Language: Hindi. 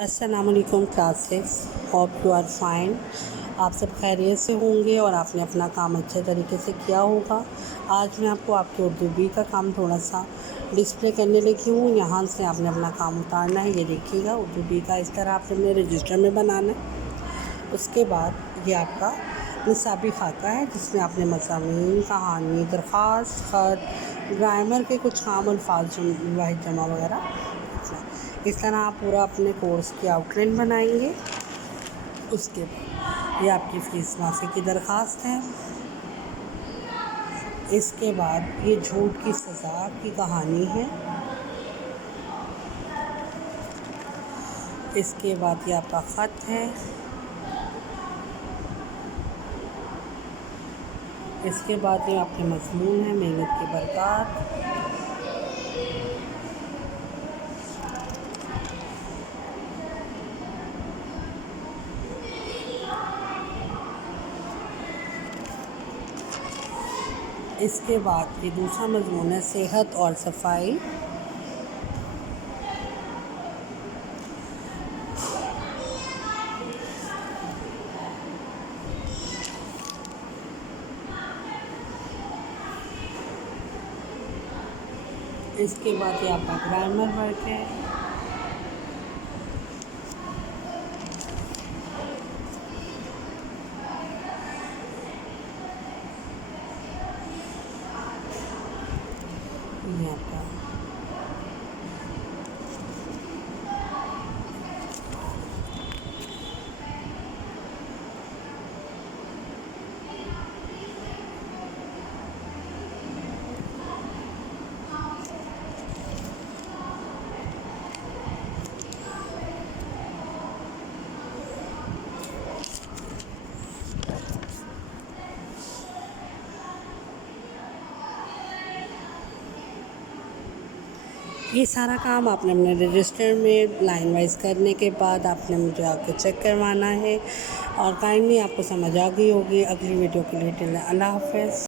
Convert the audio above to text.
अस्सलामुअलैकुम class 6। Hope you are fine. आप सब खैरियत से होंगे और आपने अपना काम अच्छे तरीके से किया होगा। आज मैं आपको आपके उर्दू बी का काम थोड़ा सा डिस्प्ले करने लगी हूँ। यहाँ से आपने अपना काम उतारना है। ये देखिएगा, उर्दू बी का इस तरह आपने अपने रजिस्टर में बनाना है। उसके बाद ये आपका निसाबी खाका है, जिसमें आपने मज़ामीन, कहानी, दरख्वास्त, ख़त, ग्रामर के कुछ आम अल्फाज, वाहिद जमा वगैरह। इस तरह आप पूरा अपने कोर्स की आउटलाइन बनाएंगे। उसके बाद ये आपकी फ़ीस माफ़ी की दरख्वास्त है। इसके बाद ये झूठ की सज़ा की कहानी है। इसके बाद ये आपका ख़त है। इसके बाद ये आपके मज़मून है, मेहनत की बरकत। इसके बाद ये दूसरा मज़मून है, सेहत और सफाई। इसके बाद ये आपका ग्रामर वर्क है। ये आपका ये सारा काम आपने अपने रजिस्टर में लाइन वाइज करने के बाद आपने मुझे आके चेक करवाना है। और काइंडली आपको समझ आ गई होगी। अगली वीडियो के लिए अल्लाह हाफ़िज़।